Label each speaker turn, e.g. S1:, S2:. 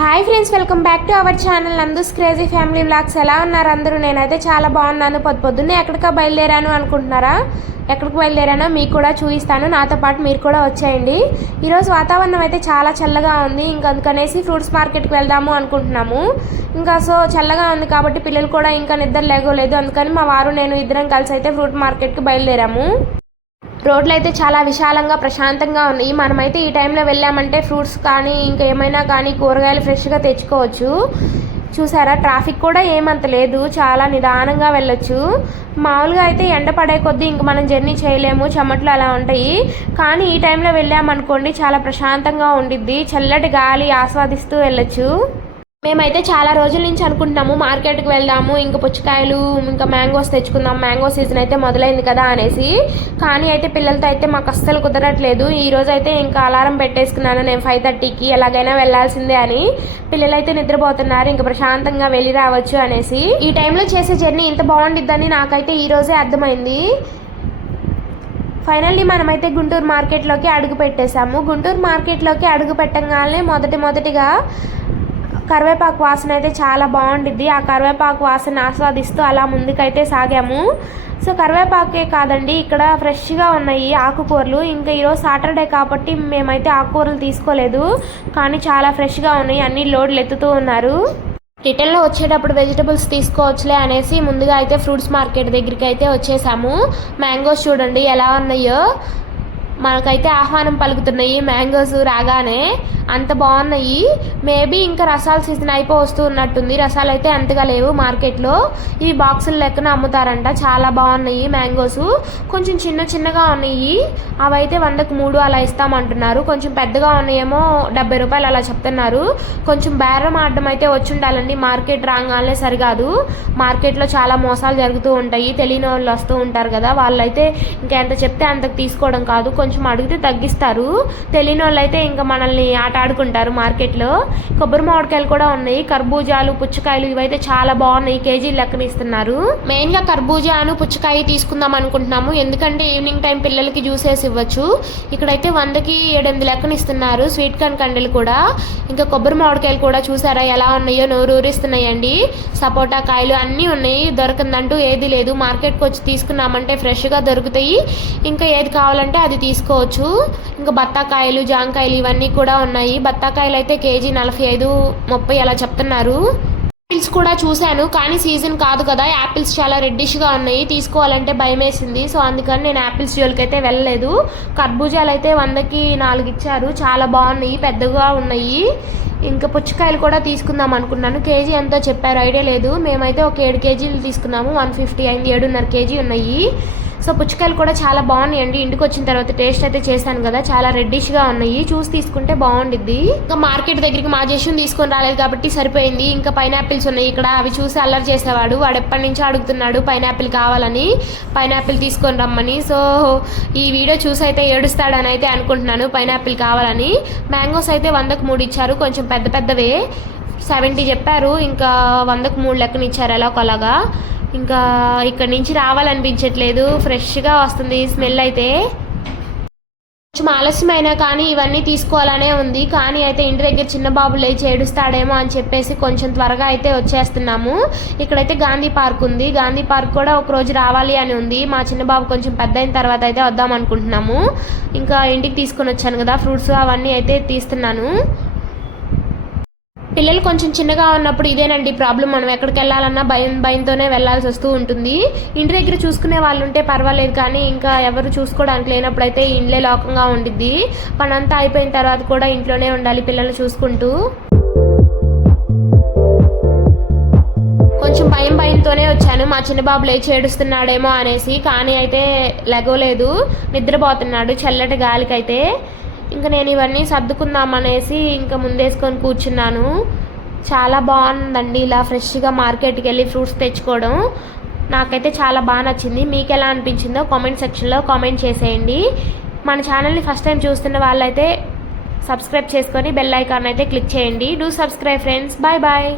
S1: Hi friends welcome back to our channel Nandu's crazy family vlogs ఎలా ఉన్నారు అందరూ? నేనైతే చాలా బాగున్నాను. పొద్దు పొద్దున్నే ఎక్కడికో బయలుదేరాను అనుకుంటున్నారా? ఎక్కడికి బయలుదేరానో మీకు కూడా చూపిస్తాను. నాతో పాటు మీరు కూడా వచ్చేయండి. ఈరోజు వాతావరణం అయితే చాలా చల్లగా ఉంది. ఇంకా అందుకనేసి ఫ్రూట్స్ మార్కెట్కి వెళ్దాము అనుకుంటున్నాము. ఇంకా సో చల్లగా ఉంది కాబట్టి పిల్లలు కూడా ఇంకా నిద్ర లేగలేదు. అందుకని మా వారు నేను ఇద్దరం కలిసి అయితే ఫ్రూట్ మార్కెట్కి బయలుదేరాము. రోడ్లు అయితే చాలా విశాలంగా ప్రశాంతంగా ఉన్నాయి. మనమైతే ఈ టైంలో వెళ్ళామంటే ఫ్రూట్స్ కానీ ఇంకా ఏమైనా కానీ కూరగాయలు ఫ్రెష్గా తెచ్చుకోవచ్చు. చూసారా? ట్రాఫిక్ కూడా ఏమంత లేదు. చాలా నిదానంగా వెళ్ళొచ్చు. మామూలుగా అయితే ఎండ పడే కొద్దీ ఇంక మనం జర్నీ చేయలేము. చెమట్లు అలా ఉంటాయి. కానీ ఈ టైంలో వెళ్ళామనుకోండి చాలా ప్రశాంతంగా ఉండిద్ది. చల్లటి గాలి ఆస్వాదిస్తూ వెళ్ళొచ్చు. మేమైతే చాలా రోజుల నుంచి అనుకుంటున్నాము మార్కెట్కి వెళ్దాము ఇంకా పుచ్చకాయలు ఇంకా మ్యాంగోస్ తెచ్చుకుందాం మ్యాంగో సీజన్ అయితే మొదలైంది కదా అనేసి. కానీ అయితే పిల్లలతో అయితే మాకు అస్సలు కుదరట్లేదు. ఈ రోజు అయితే ఇంకా అలారం పెట్టేసుకున్నాను నేను ఫైవ్ థర్టీకి ఎలాగైనా వెళ్ళాల్సిందే అని. పిల్లలైతే నిద్రపోతున్నారు ఇంకా ప్రశాంతంగా వెళ్ళి రావచ్చు అనేసి. ఈ టైంలో చేసే జర్నీ ఇంత బాగుండిద్దని నాకైతే ఈ రోజే అర్థమైంది. ఫైనల్లీ మనమైతే గుంటూరు మార్కెట్లోకి అడుగు పెట్టేశాము. గుంటూరు మార్కెట్లోకి అడుగు పెట్టగానే మొదటి మొదటిగా కరివేపాకు వాసన అయితే చాలా బాగుండిద్ది. ఆ కరివేపాకు వాసన ఆస్వాదిస్తూ అలా ముందుకైతే సాగాము. సో కరివేపాకే కాదండి ఇక్కడ ఫ్రెష్గా ఉన్నాయి ఆకుకూరలు. ఇంకా ఈరోజు సాటర్డే కాబట్టి మేమైతే ఆకుకూరలు తీసుకోలేదు. కానీ చాలా ఫ్రెష్గా ఉన్నాయి అన్ని లోడ్లు ఎత్తుతూ ఉన్నారు. రిటర్న్లో వచ్చేటప్పుడు వెజిటబుల్స్ తీసుకోవచ్చులే అనేసి ముందుగా అయితే ఫ్రూట్స్ మార్కెట్ దగ్గరికి అయితే వచ్చేసాము. మ్యాంగోస్ చూడండి ఎలా ఉన్నాయో. మనకైతే ఆహ్వానం పలుకుతున్నాయి. మ్యాంగోస్ రాగానే అంత బాగున్నాయి. మేబీ ఇంకా రసాల సీజన్ అయిపో వస్తూ ఉన్నట్టుంది. రసాలు అయితే అంతగా లేవు మార్కెట్లో. ఇవి బాక్సుల లెక్కన అమ్ముతారంట. చాలా బాగున్నాయి మ్యాంగోస్. కొంచెం చిన్న చిన్నగా ఉన్నాయి. అవైతే వందకు మూడు అలా ఇస్తామంటున్నారు. కొంచెం పెద్దగా ఉన్నాయేమో డెబ్బై రూపాయలు అలా చెప్తున్నారు. కొంచెం బేరం ఆడడం అయితే వచ్చి ఉండాలండి మార్కెట్ రాగానే సరికాదు మార్కెట్లో చాలా మోసాలు జరుగుతూ ఉంటాయి. తెలియని వాళ్ళు వస్తూ ఉంటారు కదా. వాళ్ళైతే ఇంకా ఎంత చెప్తే అంతకు తీసుకోవడం కాదు. కొంచెం కొంచెం అడిగితే తగ్గిస్తారు. తెలియని వాళ్ళు అయితే ఇంకా మనల్ని ఆట ఆడుకుంటారు మార్కెట్లో. కొబ్బరి మామిడికాయలు కూడా ఉన్నాయి. కర్బూజాలు పుచ్చకాయలు ఇవైతే చాలా బాగున్నాయి. కేజీ లెక్కన ఇస్తున్నారు. మెయిన్గా కర్బూజాను పుచ్చకాయ తీసుకుందాం అనుకుంటున్నాము. ఎందుకంటే ఈవినింగ్ టైం పిల్లలకి జ్యూసెస్ ఇవ్వచ్చు. ఇక్కడైతే వందకి ఏడెనిమిది లెక్కన ఇస్తున్నారు. స్వీట్ కార్న్ కండలు కూడా. ఇంకా కొబ్బరి మామిడికాయలు కూడా చూసారా ఎలా ఉన్నాయో? నోరూరిస్తున్నాయండి సపోటా కాయలు అన్నీ ఉన్నాయి. దొరకందంటూ ఏది లేదు. మార్కెట్కి వచ్చి తీసుకున్నామంటే ఫ్రెష్గా దొరుకుతాయి. ఇంకా ఏది కావాలంటే అది తీసుకోవచ్చు. ఇంకా బత్తాకాయలు జాంకాయలు ఇవన్నీ కూడా ఉన్నాయి. బత్తాకాయలు అయితే కేజీ నలభై ఐదు ముప్పై అలా చెప్తున్నారు. యాపిల్స్ కూడా చూశాను కానీ సీజన్ కాదు కదా. యాపిల్స్ చాలా రెడ్డిష్గా ఉన్నాయి. తీసుకోవాలంటే భయం వేసింది. సో అందుకని నేను యాపిల్స్ జోలికి అయితే వెళ్ళలేదు. కర్బూజాలు అయితే వందకి నాలుగు ఇచ్చారు. చాలా బాగున్నాయి పెద్దగా ఉన్నాయి. ఇంకా పుచ్చకాయలు కూడా తీసుకుందాం అనుకున్నాను. కేజీ ఎంతో చెప్పారు ఐడియా లేదు. మేమైతే ఒక ఏడు కేజీలు తీసుకున్నాము. వన్ ఫిఫ్టీ అయింది ఏడున్నర కేజీ ఉన్నాయి. సో పుచ్చకాయలు కూడా చాలా బాగున్నాయండి. ఇంటికి వచ్చిన తర్వాత టేస్ట్ అయితే చేశాను కదా. చాలా రెడ్డిష్గా ఉన్నాయి. చూసి తీసుకుంటే బాగుండిద్ది. ఇంకా మార్కెట్ దగ్గరికి మా జేషన్ తీసుకొని రాలేదు కాబట్టి సరిపోయింది. ఇంకా పైనాపిల్స్ ఉన్నాయి. ఇక్కడ అవి చూసి అల్లరి చేసేవాడు. వాడు ఎప్పటి నుంచో అడుగుతున్నాడు పైనాపిల్ కావాలని. పైనాపిల్ తీసుకొని రమ్మని. సో ఈ వీడియో చూసి అయితే ఏడుస్తాడని అయితే అనుకుంటున్నాను. పైనాపిల్ కావాలని. మ్యాంగోస్ అయితే వందకు మూడు ఇచ్చారు. కొంచెం పెద్ద పెద్దవే. సెవెంటీ చెప్పారు. ఇంకా వందకు మూడు లెక్కన ఇచ్చారు ఎలా ఒకలాగా ఇంకా ఇక్కడ నుంచి రావాలనిపించట్లేదు. ఫ్రెష్గా వస్తుంది స్మెల్ అయితే. కొంచెం ఆలస్యమైనా కానీ ఇవన్నీ తీసుకోవాలనే ఉంది. కానీ అయితే ఇంటి దగ్గర చిన్న బాబు లేచి ఏడుస్తాడేమో అని చెప్పేసి కొంచెం త్వరగా అయితే వచ్చేస్తున్నాము. ఇక్కడైతే గాంధీ పార్క్ ఉంది. గాంధీ పార్క్ కూడా ఒక రోజు రావాలి అని ఉంది. మా చిన్న బాబు కొంచెం పెద్ద అయిన తర్వాత అయితే వద్దాం అనుకుంటున్నాము. ఇంకా ఇంటికి తీసుకొని వచ్చాను కదా ఫ్రూట్స్ అవన్నీ అయితే తీస్తున్నాను. పిల్లలు కొంచెం చిన్నగా ఉన్నప్పుడు ఇదేనండి ప్రాబ్లం. మనం ఎక్కడికి వెళ్ళాలన్నా భయం భయంతోనే వెళ్ళాల్సి వస్తూ ఉంటుంది. ఇంటి దగ్గర చూసుకునే వాళ్ళు ఉంటే పర్వాలేదు కానీ ఇంకా ఎవరు చూసుకోవడానికి లేనప్పుడు అయితే ఇంట్లో లోకంగా ఉండిద్ది. పనంతా అయిపోయిన తర్వాత కూడా ఇంట్లోనే ఉండాలి పిల్లల్ని చూసుకుంటూ. కొంచెం భయం భయంతోనే వచ్చాను. మా చిన్న బాబు లేచి ఏడుస్తున్నాడేమో అనేసి కానీ అయితే లెగవలేదు నిద్రపోతున్నాడు. చల్లటి గాలికైతే ఇంకా నేను ఇవన్నీ సర్దుకుందాం అనేసి ఇంకా ముందేసుకొని కూర్చున్నాను. చాలా బాగుందండి ఇలా ఫ్రెష్గా మార్కెట్కి వెళ్ళి ఫ్రూట్స్ తెచ్చుకోవడం. నాకైతే చాలా బాగా నచ్చింది. మీకు ఎలా అనిపించిందో కామెంట్ సెక్షన్లో కామెంట్ చేసేయండి. మన ఛానల్ని ఫస్ట్ టైం చూస్తున్న వాళ్ళైతే సబ్స్క్రైబ్ చేసుకొని బెల్ ఐకాన్ అయితే క్లిక్ చేయండి. Do subscribe friends. Bye bye.